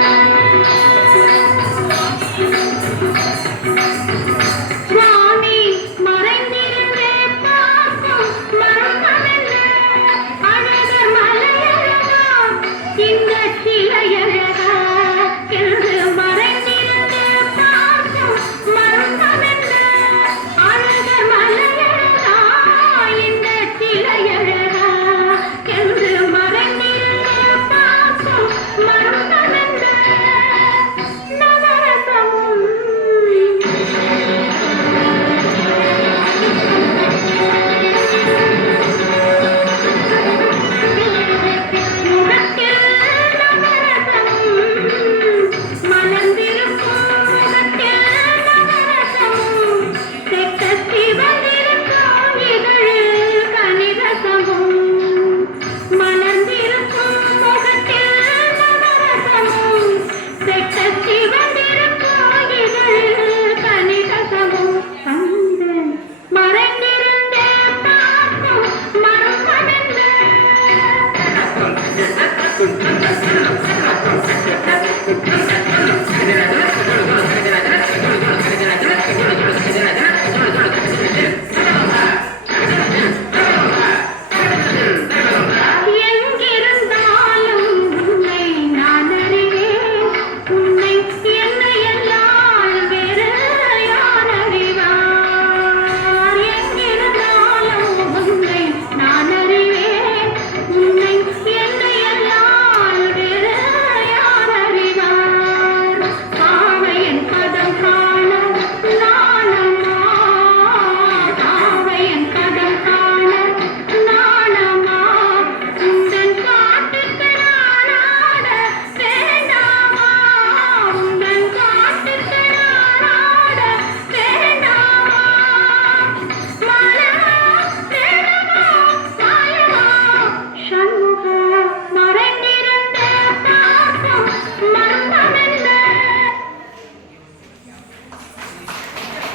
Thank you.